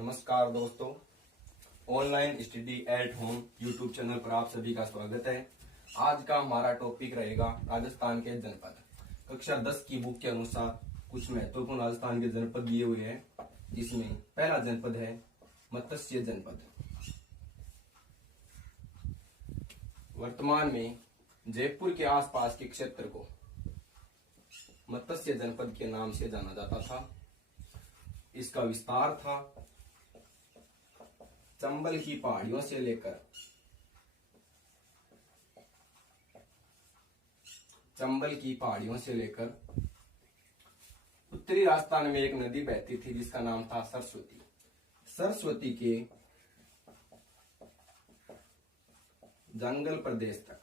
नमस्कार दोस्तों, online study at home YouTube channel पर आप सभी का स्वागत है। आज का हमारा टॉपिक रहेगा राजस्थान के जनपद। कक्षा 10 की बुक के अनुसार कुछ महत्वपूर्ण राजस्थान के जनपद दिए हुए हैं, जिसमें पहला जनपद है मत्स्य जनपद। वर्तमान में जयपुर के आसपास के क्षेत्र को मत्स्य जनपद के नाम से जाना जाता था। इसका विस्तार था चंबल की पहाड़ियों से लेकर उत्तरी राजस्थान में एक नदी बहती थी जिसका नाम था सरस्वती। सरस्वती के जंगल प्रदेश तक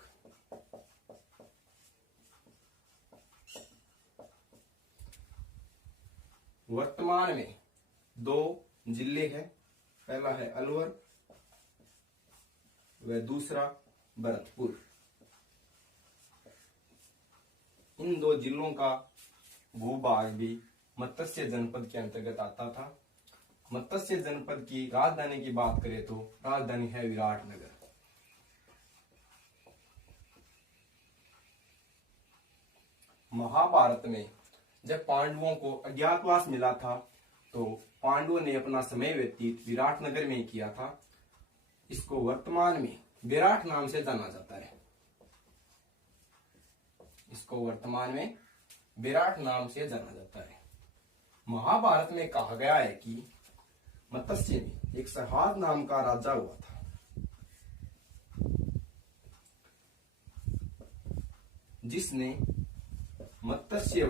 वर्तमान में 2 जिले हैं। पहला है अलवर व दूसरा भरतपुर। इन 2 जिलों का भूभाग भी मत्स्य जनपद के अंतर्गत आता था। मत्स्य जनपद की राजधानी की बात करें तो राजधानी है विराटनगर। महाभारत में जब पांडवों को अज्ञातवास मिला था तो पांडवों ने अपना समय व्यतीत विराटनगर में किया था। इसको वर्तमान में विराट नाम से जाना जाता है। महाभारत में कहा गया है कि मत्स्य में एक सरहाद नाम का राजा हुआ था। जिसने मत्स्य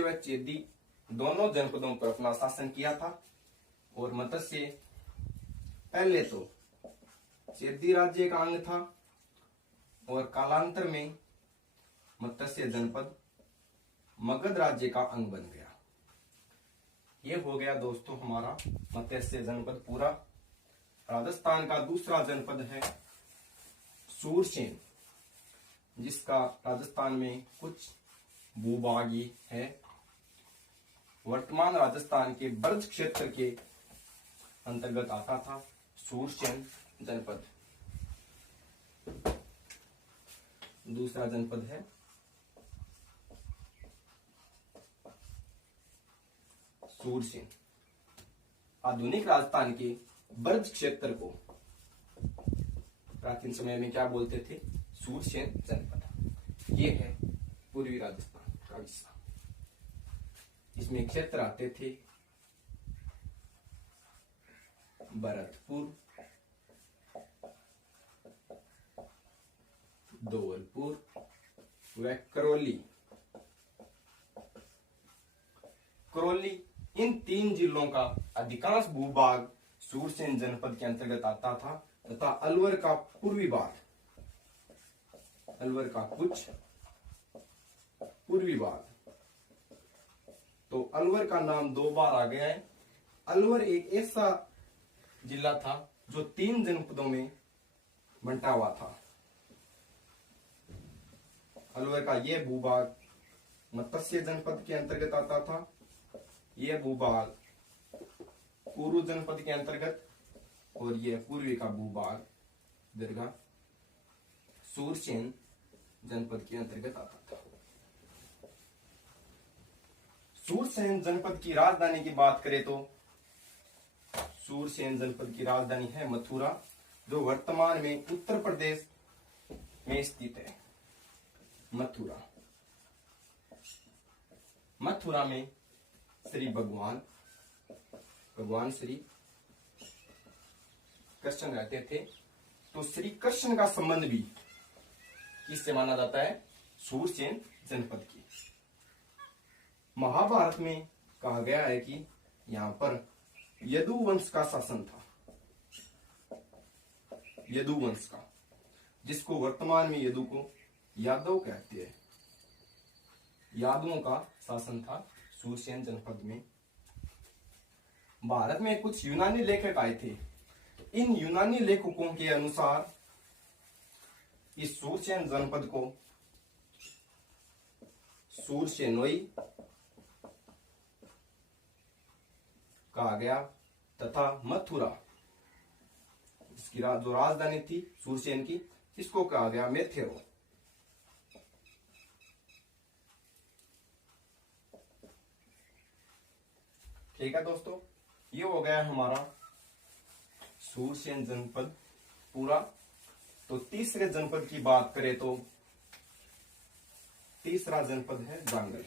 व चेदी दोनों जनपदों पर अपना शासन किया था। और मत्स्य पहले तो चेदी राज्य का अंग था और कालांतर में मत्स्य जनपद मगध राज्य का अंग बन गया। ये हो गया दोस्तों हमारा मत्स्य जनपद पूरा। राजस्थान का दूसरा जनपद है सूरसेन, जिसका राजस्थान में कुछ भूभागी है। वर्तमान राजस्थान के ब्रज क्षेत्र के अंतर्गत आता था सूरसेन जनपद। दूसरा जनपद है सूरसेन। आधुनिक राजस्थान के ब्रज क्षेत्र को प्राचीन समय में क्या बोलते थे? सूरसेन जनपद। ये है पूर्वी राजस्थान। इसमें क्षेत्र आते थे भरतपुर, धौलपुर व करौली। इन 3 जिलों का अधिकांश भूभाग सूरसेन जनपद के अंतर्गत आता था तथा अलवर का पूर्वी भाग, अलवर का कुछ पूर्वी भाग। तो अलवर का नाम 2 बार आ गया है। अलवर एक ऐसा जिला था जो 3 जनपदों में बंटा हुआ था। अलवर का यह भूभाग मत्स्य जनपद के अंतर्गत आता था। यह भूभाग पूर्व जनपद के अंतर्गत और यह पूर्वी का भूभाग दरगाह सूरसेन जनपद के अंतर्गत आता था। सूरसेन जनपद की राजधानी की बात करें तो सूरसेन जनपद की राजधानी है मथुरा, जो वर्तमान में उत्तर प्रदेश में स्थित है। मथुरा में श्री भगवान श्री कृष्ण रहते थे। तो श्री कृष्ण का संबंध भी किससे माना जाता है? सूरसेन जनपद की। महाभारत में कहा गया है कि यहाँ पर यदुवंश का शासन था। यदुवंश का, जिसको वर्तमान में यदु को यादव कहते हैं। यादवों का शासन था सूरसेन जनपद में। भारत में कुछ यूनानी लेखक आए थे। इन यूनानी लेखकों के अनुसार इस सूरसेन जनपद को सूरसेनोई कहा गया तथा मथुरा इसकी जो राजधानी थी सूरसेन की, इसको कहा गया मेथेरो। ठीक है दोस्तों, ये हो गया हमारा सूरसेन जनपद पूरा। तो तीसरे जनपद की बात करें तो तीसरा जनपद है जांगल।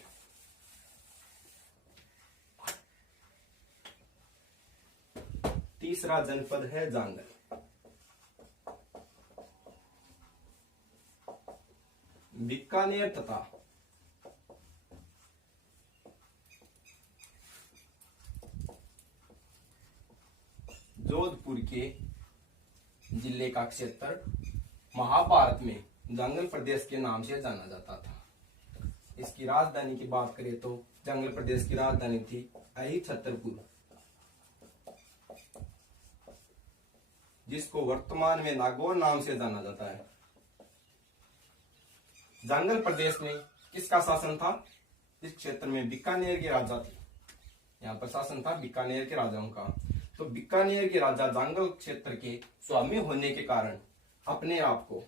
तीसरा जनपद है जांगल। बीकानेर तथा जोधपुर के जिले का क्षेत्र महाभारत में जांगल प्रदेश के नाम से जाना जाता था। इसकी राजधानी की बात करें तो जांगल प्रदेश की राजधानी थी अहिछत्रपुर, जिसको वर्तमान में नागौर नाम से जाना जाता है। जांगल प्रदेश में किसका शासन था? इस क्षेत्र में बीकानेर के राजा थे। यहाँ पर शासन था बीकानेर के राजाओं का। तो बीकानेर के राजा जांगल क्षेत्र के स्वामी होने के कारण अपने आप को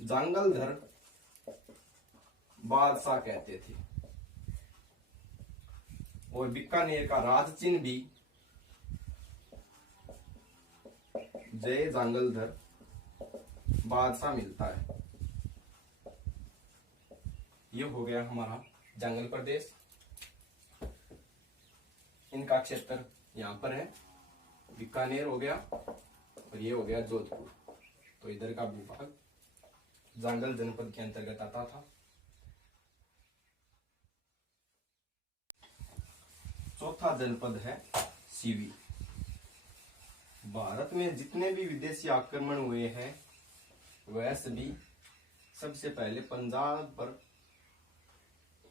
जांगलधर बादशाह कहते थे और बीकानेर का राज चिन्ह भी जय जांगलधर बादशाह मिलता है। ये हो गया हमारा जांगल प्रदेश। इनका क्षेत्र यहाँ पर है, बीकानेर हो गया और ये हो गया जोधपुर। तो इधर का भूभाग जांगल जनपद के अंतर्गत आता था। चौथा जनपद है सीवी। भारत में जितने भी विदेशी आक्रमण हुए हैं वह सभी सबसे पहले पंजाब पर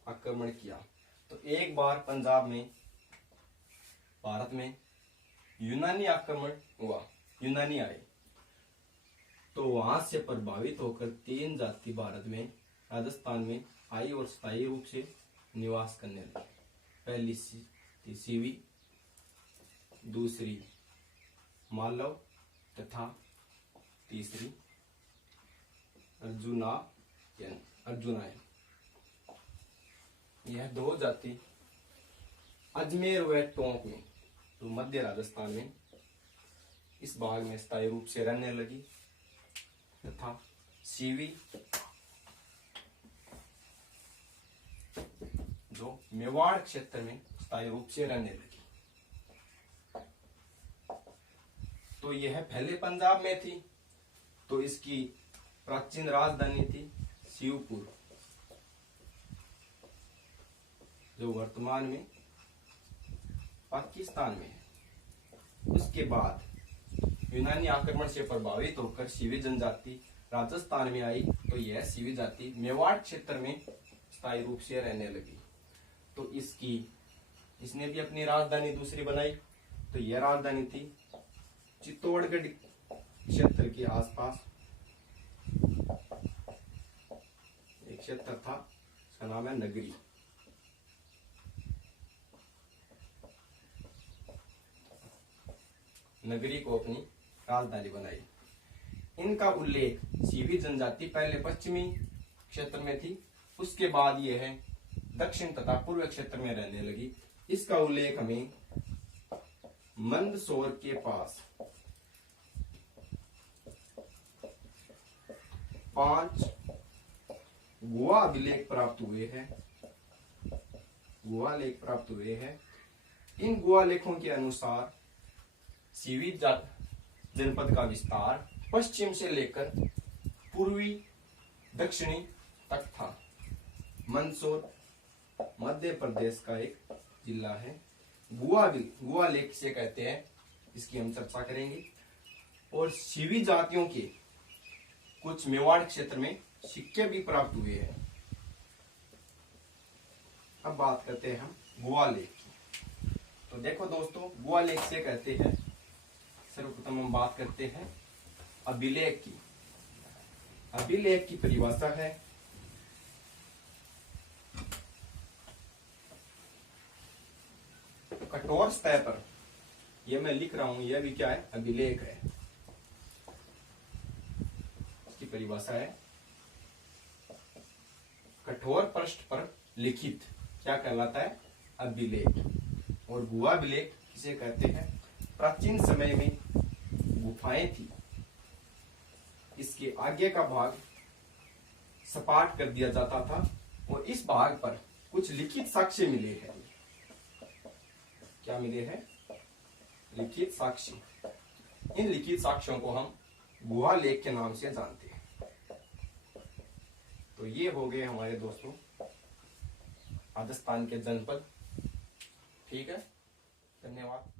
आक्रमण किया। तो एक बार पंजाब में भारत में यूनानी आक्रमण हुआ, यूनानी आए, तो वहां से प्रभावित होकर 3 जाति भारत में राजस्थान में आई और स्थायी रूप से निवास करने लगी। पहली थी सीवी, दूसरी मालव तथा तीसरी अर्जुनायन। यह 2 जाति अजमेर व टोंक में, तो मध्य राजस्थान में इस भाग में स्थायी रूप से रहने लगी तथा सीवी जो मेवाड़ क्षेत्र में स्थायी रूप से रहने लगी। तो यह पहले पंजाब में थी, तो इसकी प्राचीन राजधानी थी शिवपुर, जो वर्तमान में पाकिस्तान में है। उसके बाद यूनानी आक्रमण से प्रभावित होकर सीवी जनजाति राजस्थान में आई, तो यह सीवी जाति मेवाड़ क्षेत्र में स्थायी रूप से रहने लगी। तो इसने भी अपनी राजधानी दूसरी बनाई। तो यह राजधानी थी चित्तौड़गढ़ क्षेत्र के आसपास एक क्षेत्र था, उसका नाम है नगरी। नगरी को अपनी राजधानी बनाई। इनका उल्लेख सीवी जनजाति पहले पश्चिमी क्षेत्र में थी, उसके बाद यह है दक्षिण तथा पूर्व क्षेत्र में रहने लगी। इसका उल्लेख हमें मंदसौर के पास 5 गुहा अभिलेख प्राप्त हुए हैं। गुहा लेख प्राप्त हुए हैं। इन गुहा लेखों के अनुसार सीवी जनपद का विस्तार पश्चिम से लेकर पूर्वी दक्षिणी तक था। मंदसौर मध्य प्रदेश का एक जिला है। गुहा लेख से कहते हैं, इसकी हम चर्चा करेंगे। और सीवी जातियों के कुछ मेवाड़ क्षेत्र में सिक्के भी प्राप्त हुए हैं। अब बात करते हैं हम गुहा लेख की। तो देखो दोस्तों, गुहा लेख से कहते हैं, सर्वप्रथम हम बात करते हैं अभिलेख की। अभिलेख की परिभाषा है कठोर सतह पर, ये मैं लिख रहा हूं, यह भी क्या है, अभिलेख है। इसकी परिभाषा है कठोर पृष्ठ पर लिखित क्या कहलाता है, अभिलेख। और गुहा अभिलेख किसे कहते हैं? प्राचीन समय में गुफाएं थी, इसके आगे का भाग सपाट कर दिया जाता था और इस भाग पर कुछ लिखित साक्ष्य मिले हैं। क्या मिले हैं? लिखित साक्ष्य। इन लिखित साक्ष्यों को हम गुहा लेख के नाम से जानते हैं। तो ये हो गए हमारे दोस्तों राजस्थान के जनपद। ठीक है, धन्यवाद।